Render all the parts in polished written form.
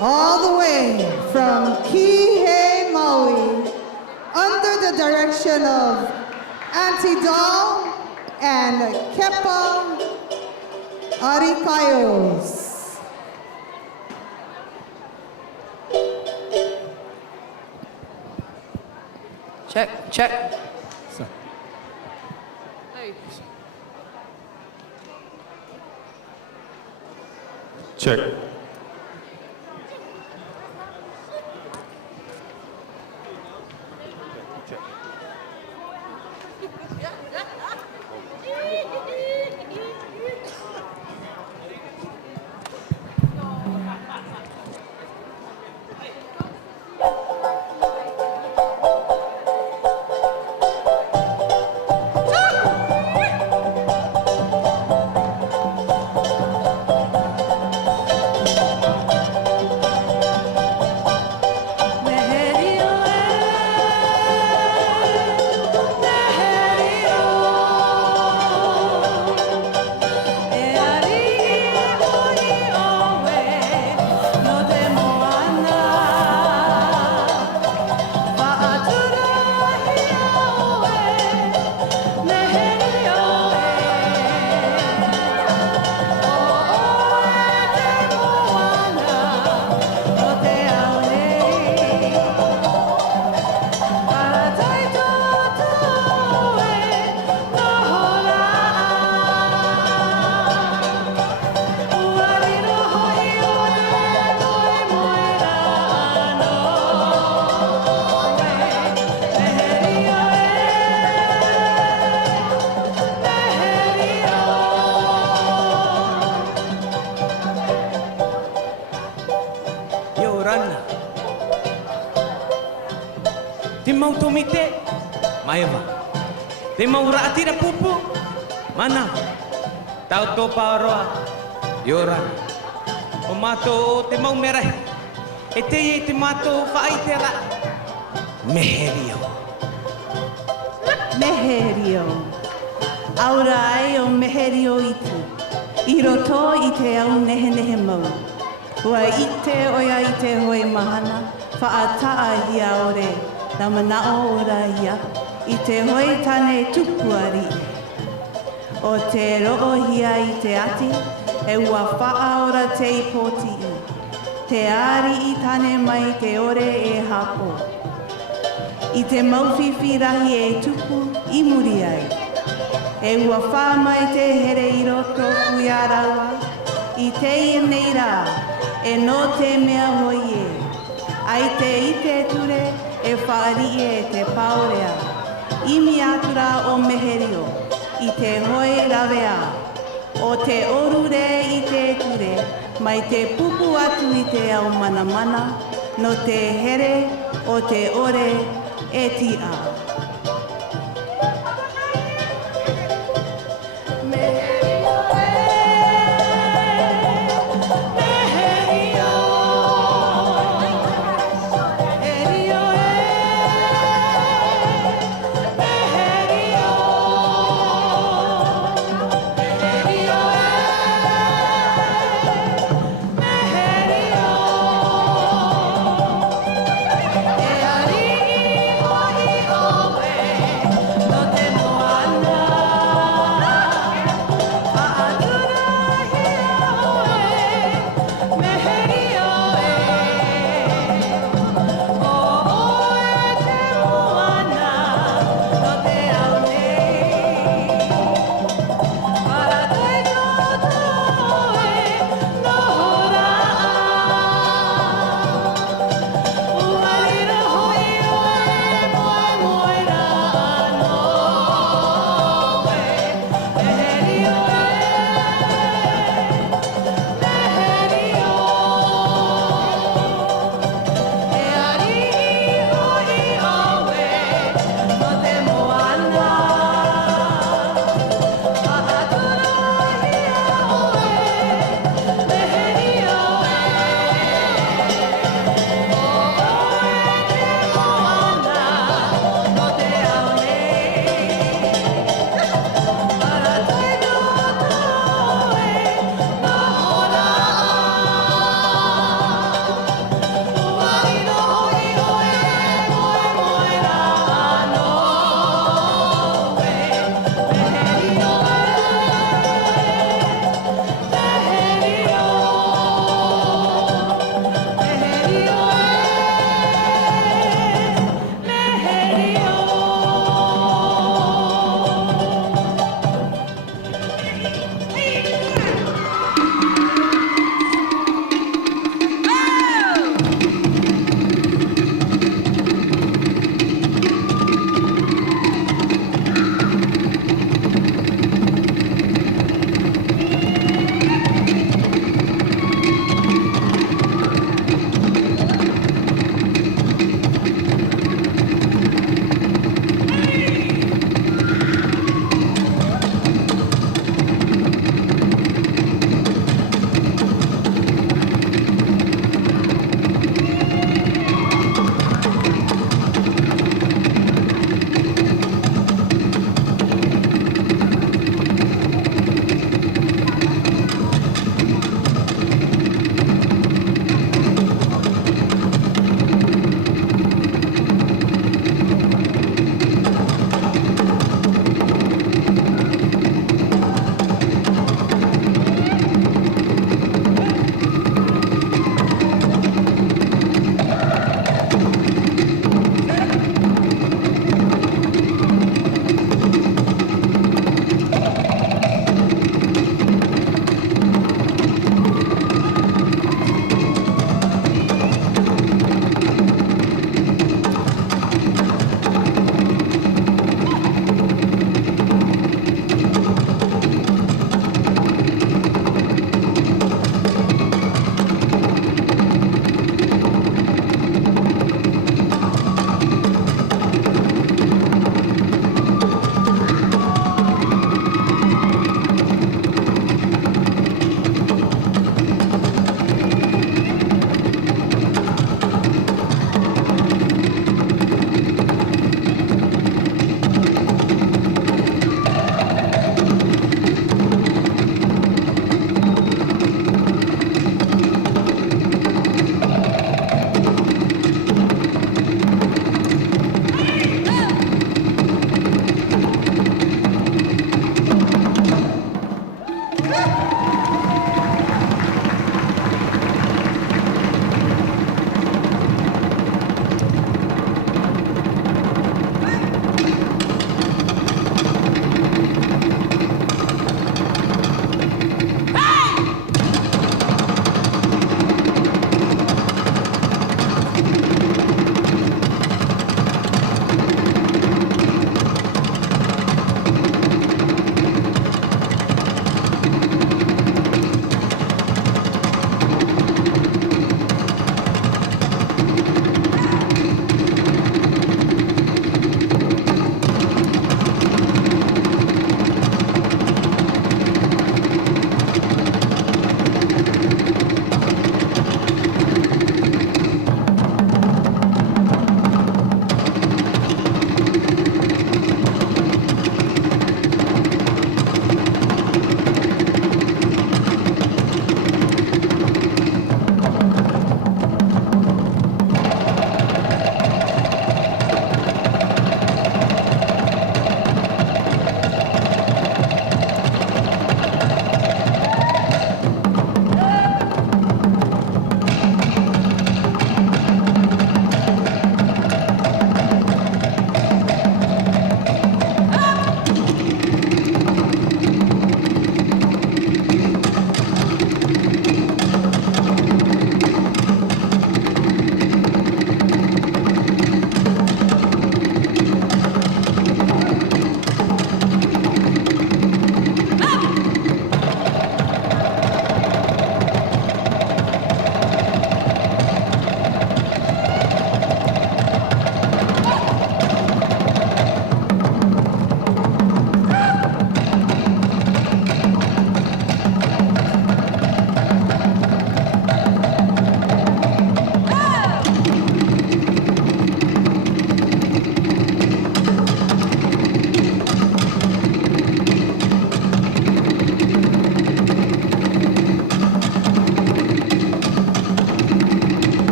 All the way from Kihei, Maui, under the direction of Auntie Doll and Kepa Arikayos. Check, check. So, check. Te mau tomite, maeva. Te mau raatira pupu, mana. Tau tō pāroa, iora. O mātou te mau merahi. E te i te mātou whaai te ra. Meherio. Meherio. Aura ai o meherio itu. I roto i te au nehe nehe mau. Ua ite oia i te hoi mahana. Whaataa hia ore. Na manao ora hia. I te hoi tane tupuari. O te roo hia i te ati. E ua whaa ora te ipoti i. Te ari i tane mai te ore e hapo. I te mauwhiwhi rahi e tupu i muri ai. E ua whā mai te here i roto kui arawa. I te i nei rā, e no te mea hoi e. Ai te i te ture, e whaari e te paorea. Imi atura o meherio, i te hoi rawea. O te orure i te ture, mai te pupu atu i te au mana mana, no te here o te ore e ti a. E ari i hoi o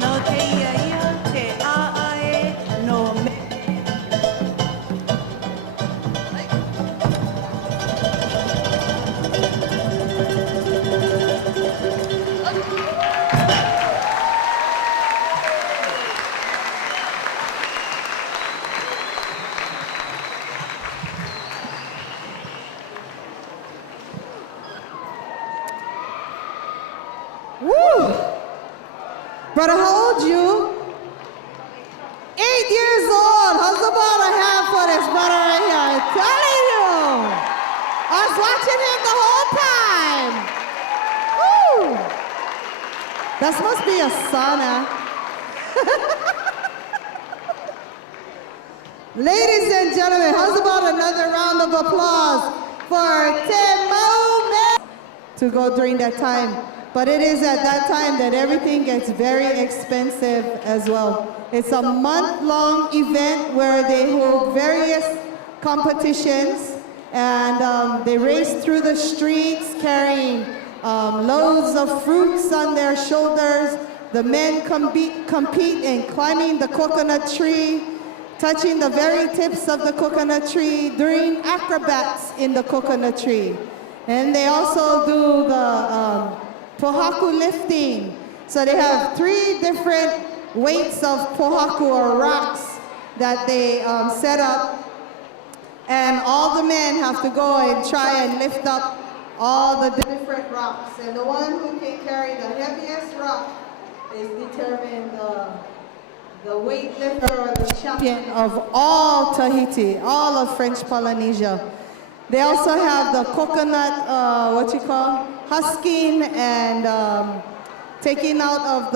No te ia te aae, no me. Woo! Brother, how old you? 8 years old. How's about a hand for this brother right here? I'm telling you. I was watching him the whole time. Woo! That must be a son, huh? Ladies and gentlemen, how's about another round of applause for Timome to go during that time. But it is at that time that everything gets very expensive as well. It's a month-long event where they hold various competitions and they race through the streets carrying loads of fruits on their shoulders. The men compete in climbing the coconut tree, touching the very tips of the coconut tree, doing acrobats in the coconut tree. And they also do the pohaku lifting. So they have 3 different weights of pohaku or rocks that they set up. And all the men have to go and try and lift up all the different rocks. And the one who can carry the heaviest rock is determined the weightlifter or the champion of all Tahiti, all of French Polynesia. They also have the coconut, husking and taking out of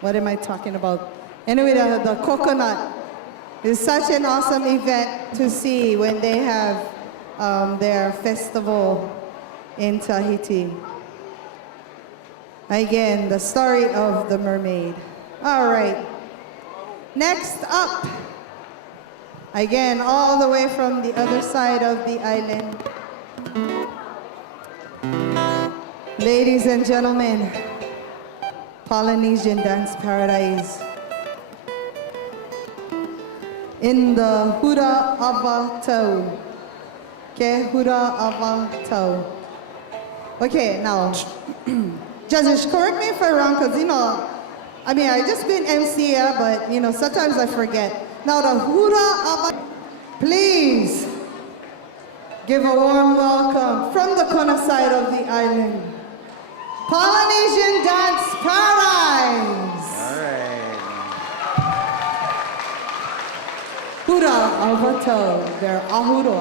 what am I talking about? Anyway, the coconut is such an awesome event to see when they have their festival in Tahiti. Again, the story of the mermaid. All right. Next up, again, all the way from the other side of the island. Ladies and gentlemen, Polynesian dance paradise. In the Hura Ava Tau. Ke Hura Ava Tau. Okay, now, judges, correct me if I'm wrong, because, I just been MC here, but, sometimes I forget. Now, the Hura Ava, please give a warm welcome from the corner side of the island. Polynesian Dance Paradise. All right. Hura Ava Tau, their Ahuro.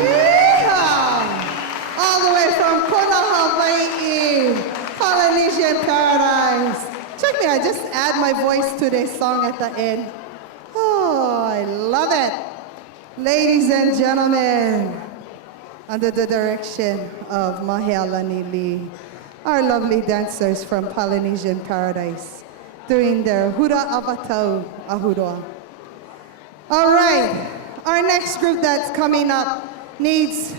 Yeehaw! All the way from Kona, Hawaii, Polynesian paradise. Check me, I just add my voice to this song at the end. Oh, I love it. Ladies and gentlemen, under the direction of Mahealani Lee, our lovely dancers from Polynesian paradise, doing their Hura Avatau Ahurua. All right, our next group that's coming up needs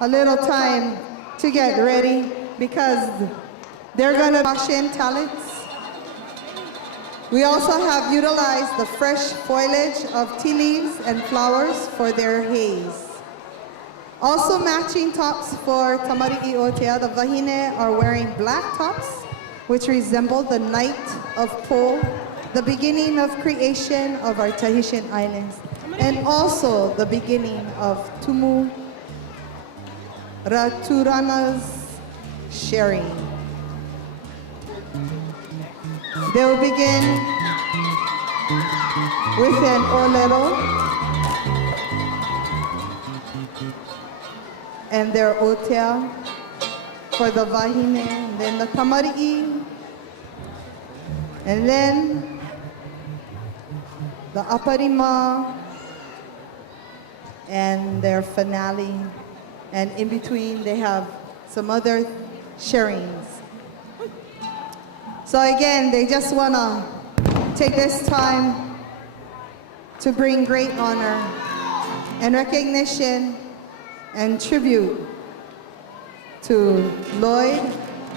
a little time to get ready because they're gonna wash in talents. We also have utilized the fresh foliage of tea leaves and flowers for their haze. Also matching tops for Tamari'i Otea, the Wahine are wearing black tops, which resemble the night of Po, the beginning of creation of our Tahitian islands, and also the beginning of Tumu Raturana's sharing. They'll begin with an olelo and their otea for the wahine, and then the tamari'i, and then the aparima, and their finale. And in between, they have some other sharings. So again, they just want to take this time to bring great honor and recognition and tribute to Lloyd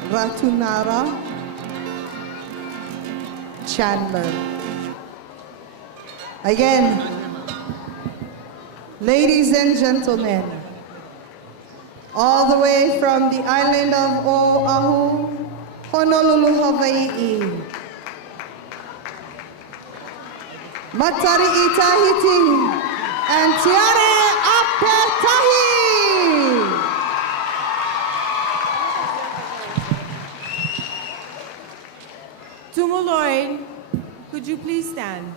Ratunara Chandler. Again, ladies and gentlemen, all the way from the island of Oahu, Honolulu, Hawaii, Matari'i Tahiti, and Tiare Apetahi. Tumu Lloyd, could you please stand?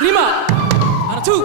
Rima, Aratu.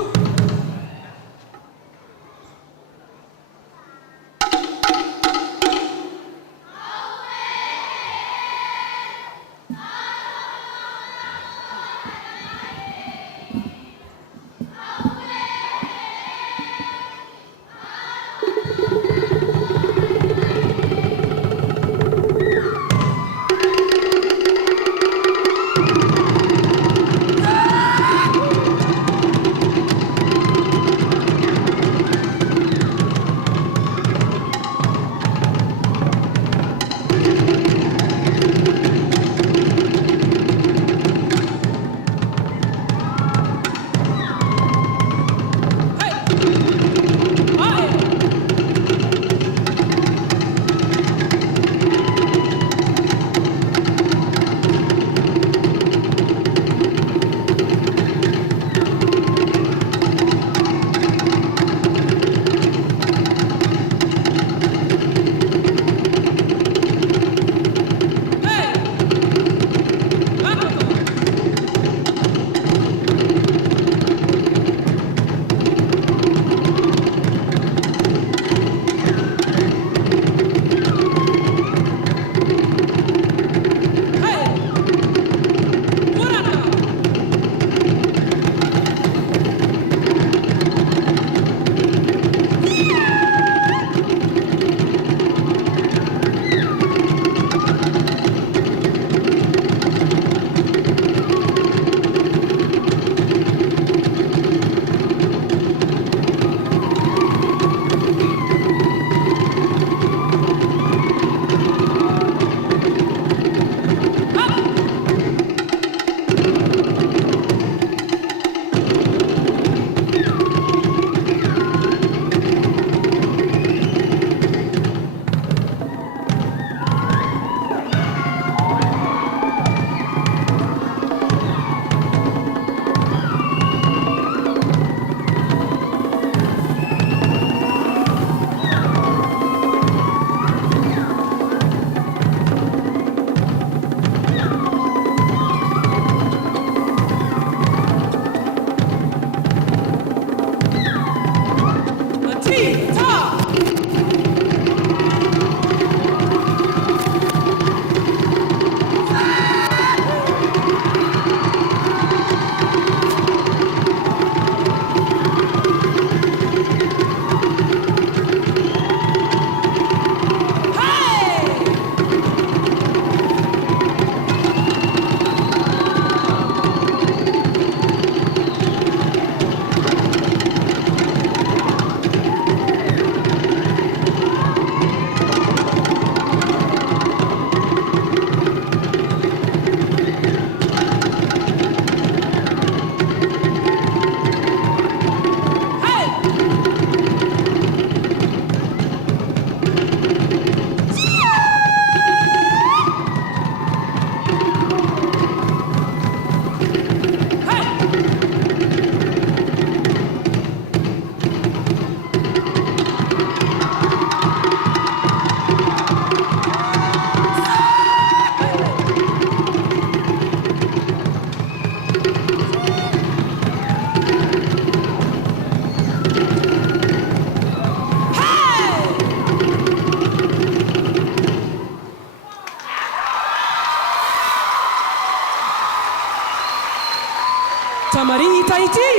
Tahiti Tahiti.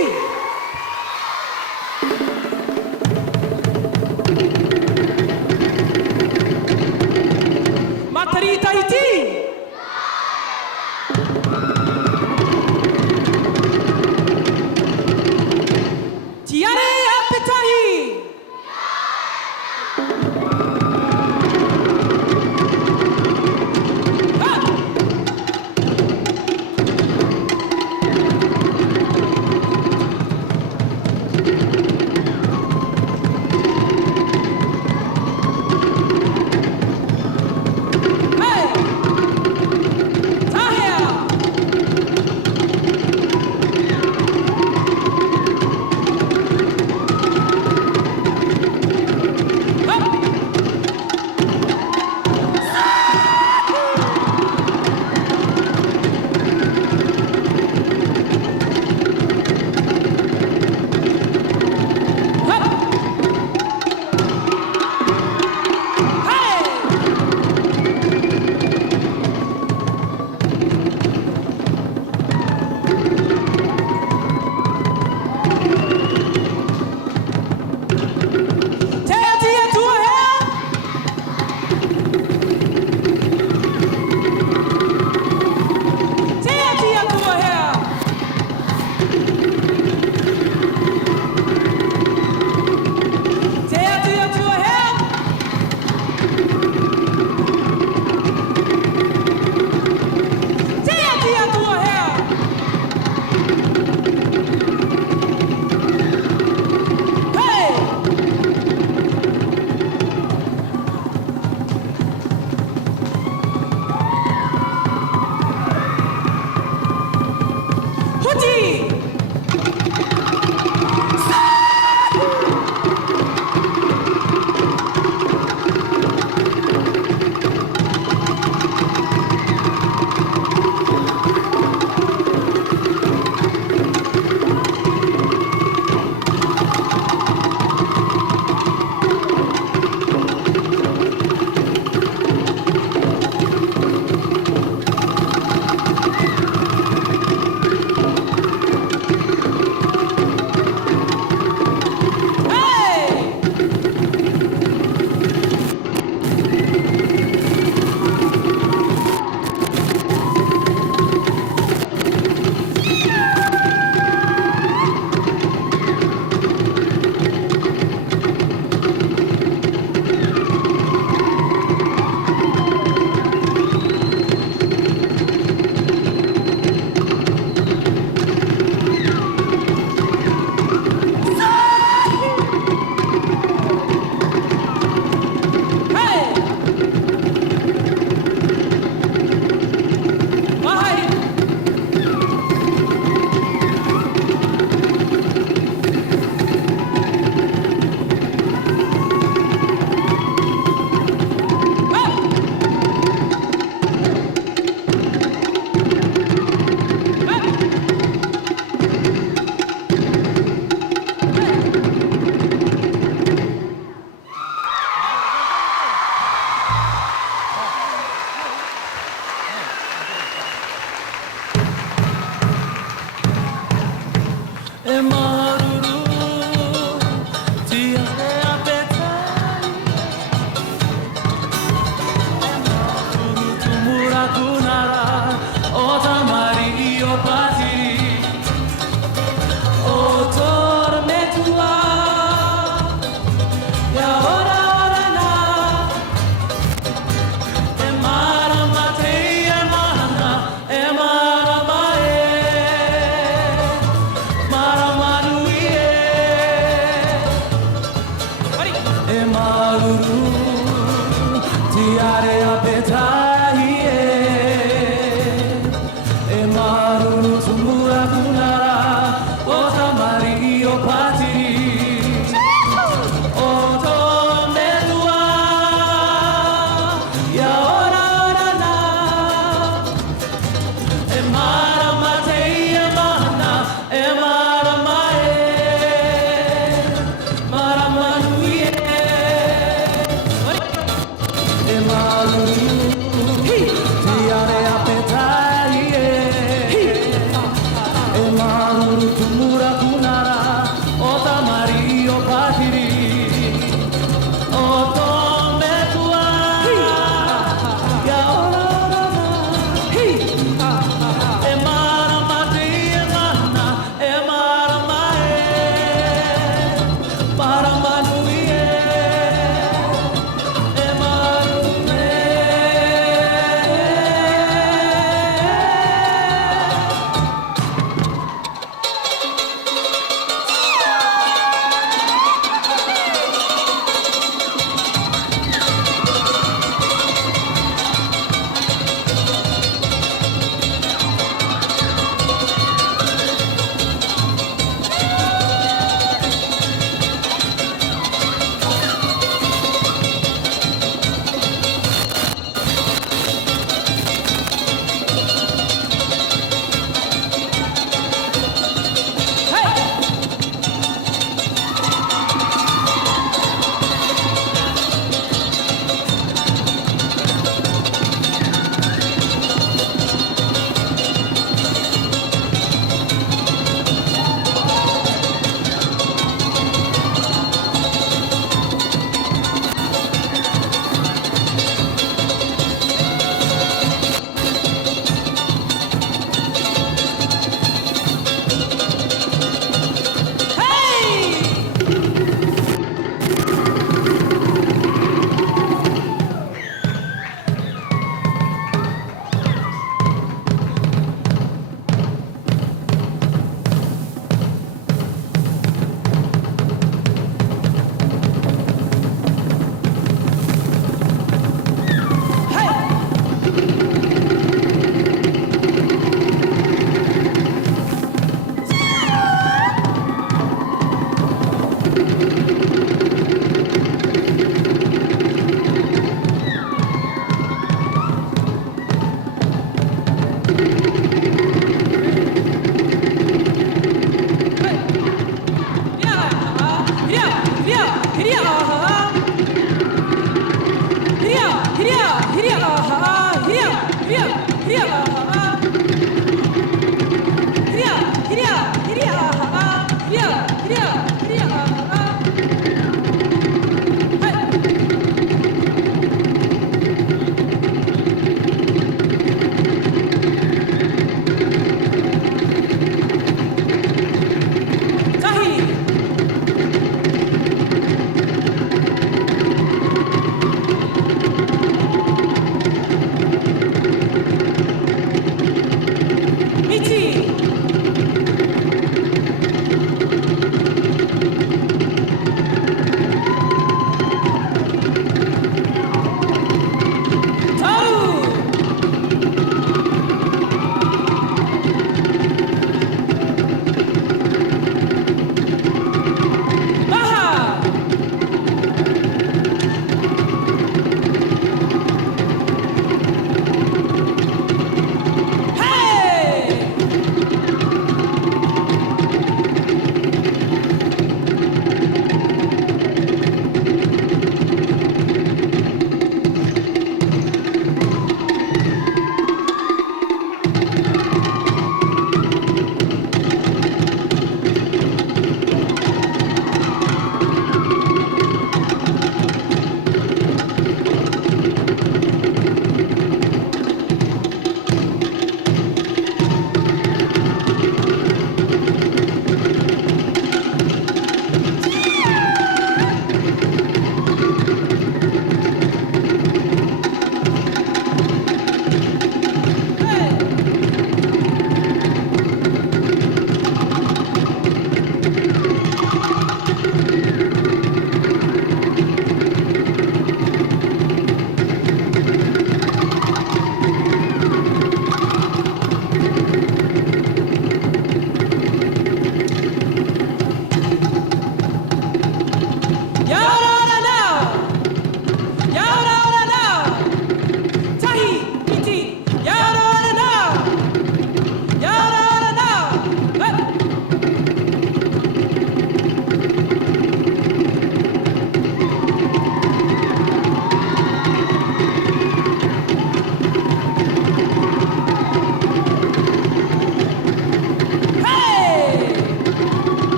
Tahiti Tahiti. Tiare apetahi.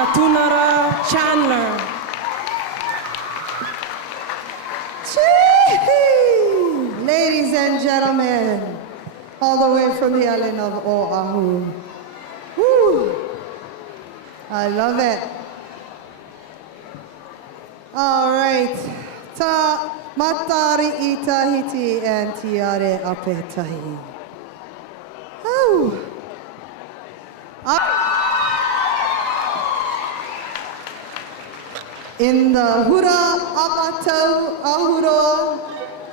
Matunara Chandler. Chee! Ladies and gentlemen, all the way from the island of Oahu. Woo! I love it. All right. Ta matari I Tahiti and tiare ape tahi. Oh. In the hura amatau ahuroa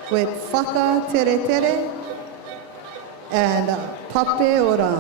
with whaka tere tere and pape ora.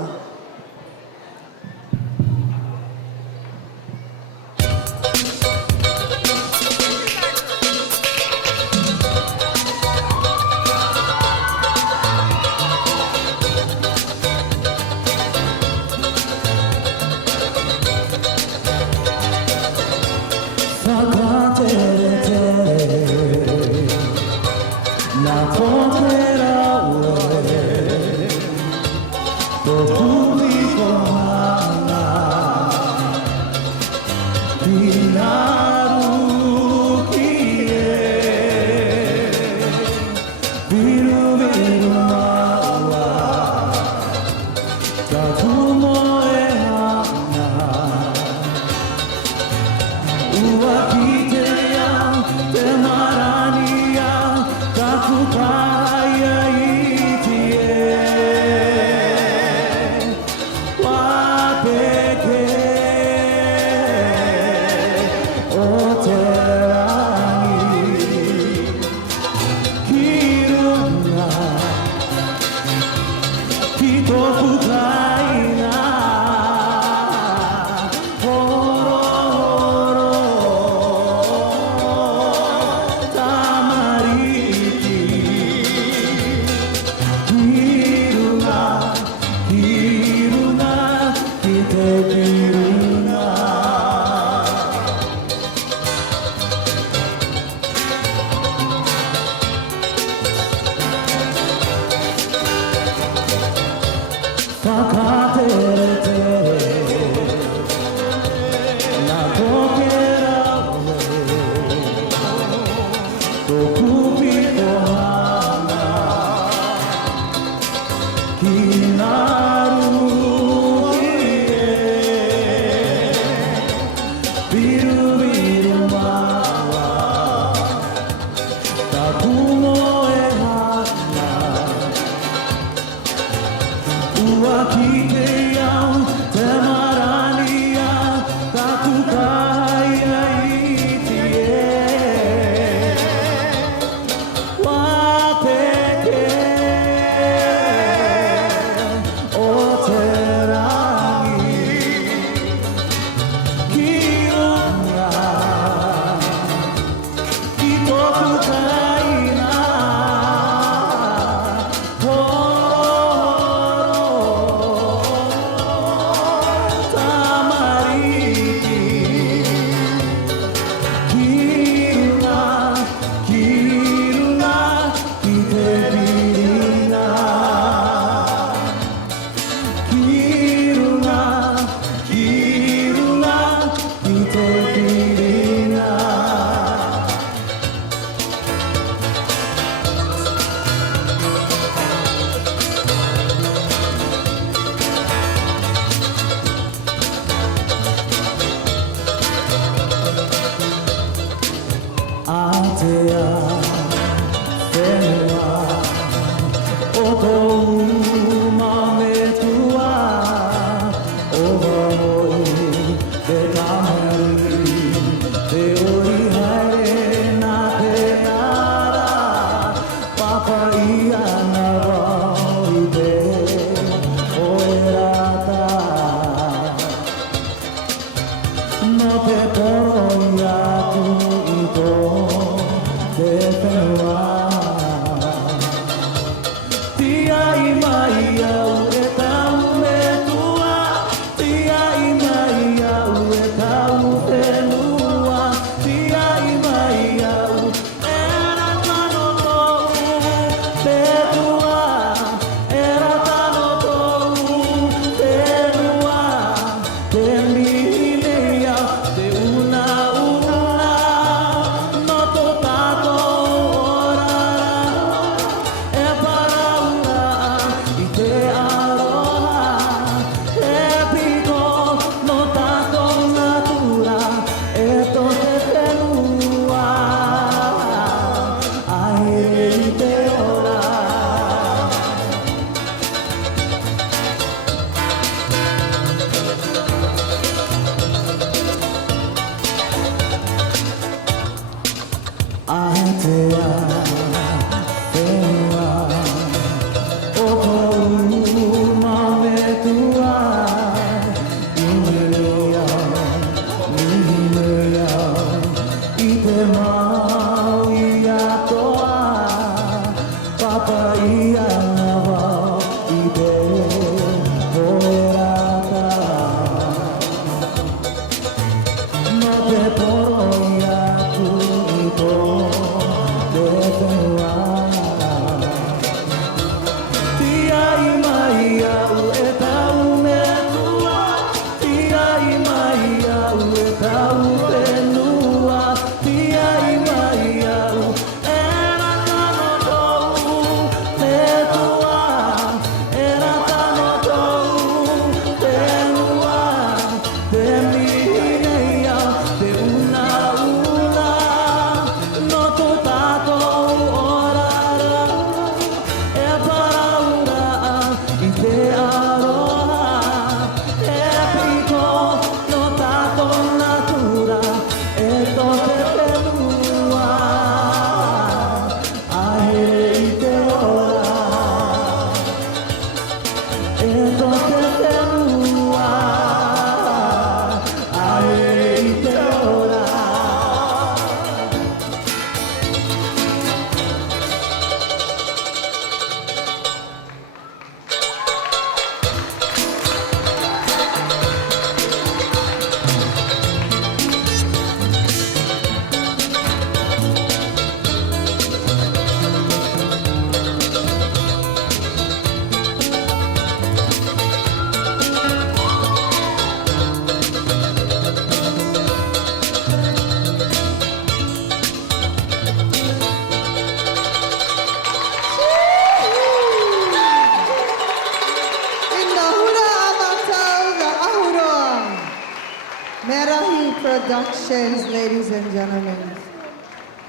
Alahi Productions, ladies and gentlemen,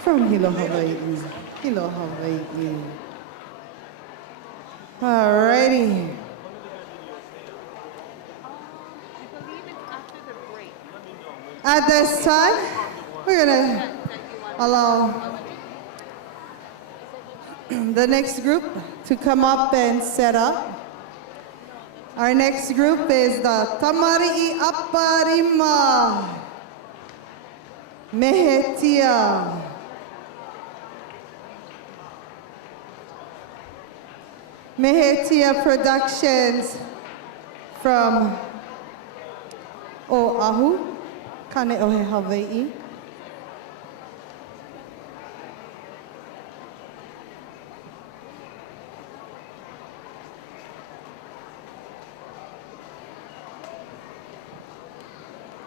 from Hilo, Hawaii. Hilo, Hawaii. Alrighty. At this time, we're gonna allow the next group to come up and set up. Our next group is the Tamari'i Aparima Mehetia. Mehetia Productions from Oahu, Kaneohe, Hawaii.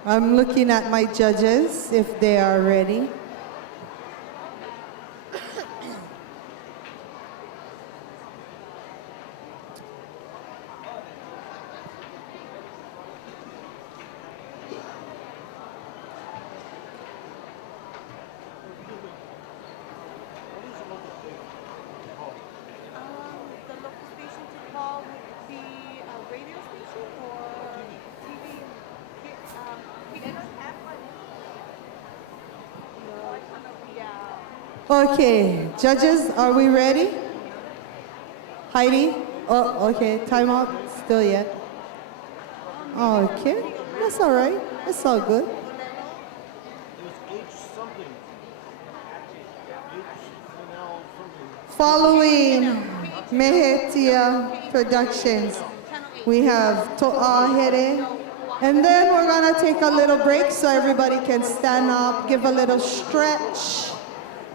I'm looking at my judges if they are ready. Okay, judges, are we ready? Heidi? Oh, okay, time out, still yet. Okay, that's all right, that's all good. Following Mehetia Productions, we have To'ahere, and then we're gonna take a little break so everybody can stand up, give a little stretch.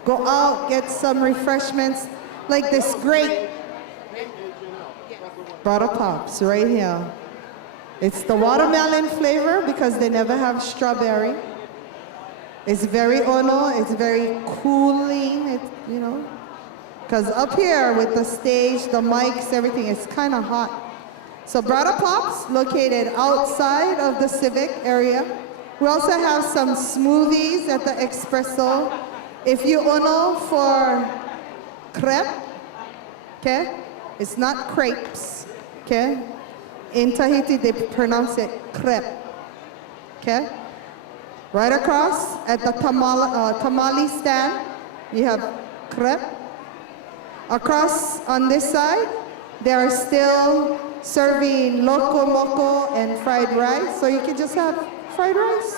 Go out, get some refreshments, like this great Butter Pops right here. It's the watermelon flavor because they never have strawberry. It's very ono, it's very cooling, you know. Because up here with the stage, the mics, everything, it's kind of hot. So Butter Pops, located outside of the civic area. We also have some smoothies at the Espresso. If you ono for crepe, okay, it's not crepes, okay? In Tahiti, they pronounce it crepe, okay? Right across at the tamale stand, you have crepe. Across on this side, they are still serving loco moco and fried rice, so you can just have fried rice.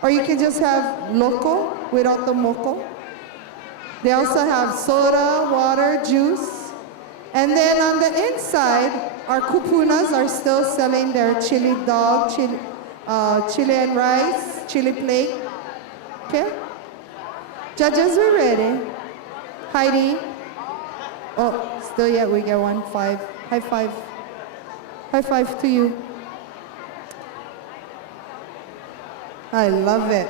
Or you can just have loco without the moco. They also have soda, water, juice. And then on the inside, our kupunas are still selling their chili dog, chili and rice, chili plate. Okay? Judges, we ready? Heidi? Oh, still yet we get 1 5. High five. High five to you. I love it.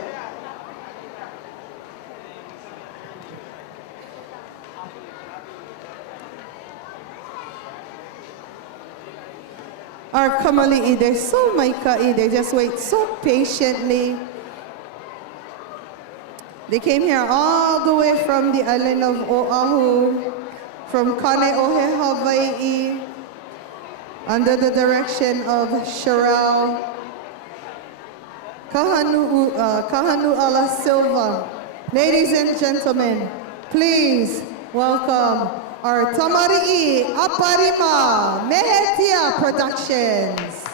Our kamali'i, they're so maikai, they just wait so patiently. They came here all the way from the island of Oahu, from Kaneohe, Hawaii, under the direction of Sherelle Kahanu'ala Silva. Ladies and gentlemen, please welcome our Tamari'i Aparima Mehetia Productions.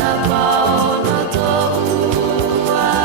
Tapao na to'ua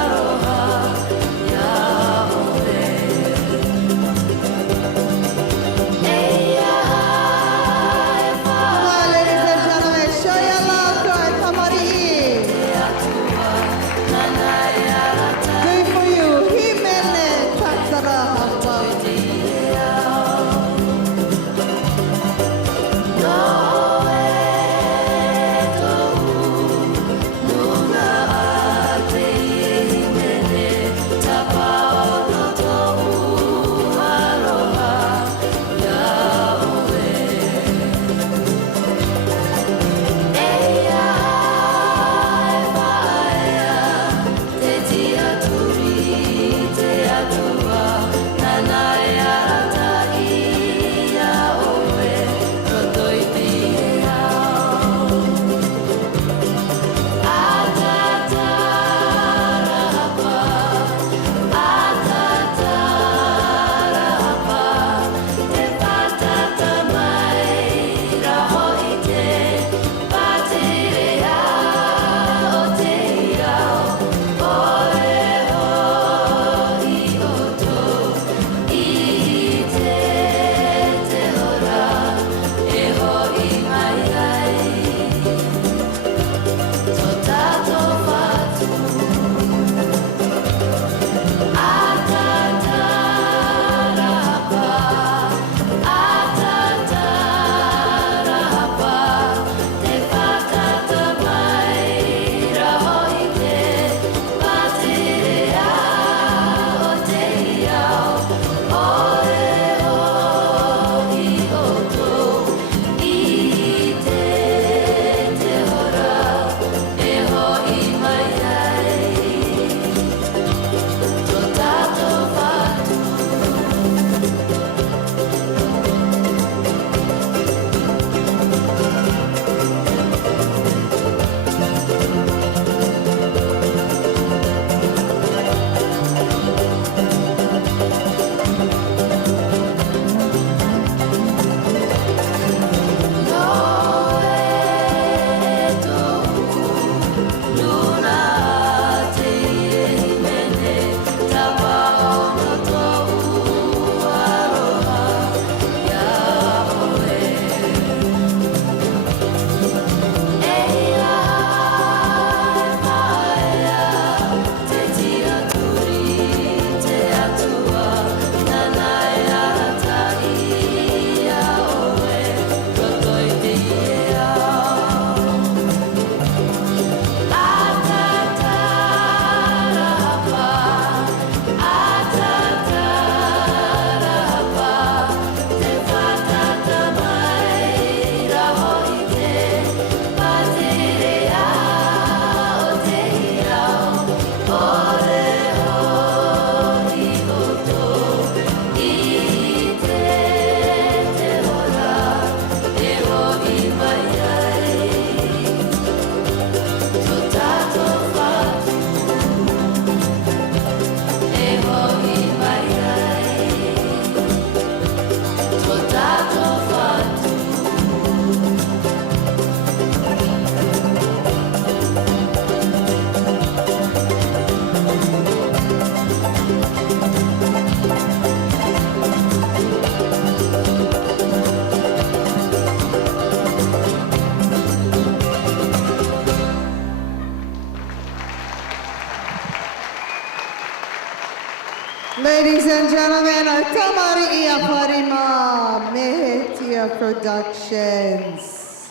gentlemen, our Tamari Iaparima Mehetia Productions.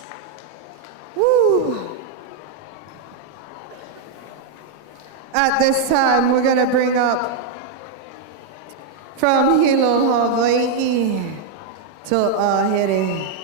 Woo. At this time, we're going to bring up from Hilo, Hawaii to Ahiri.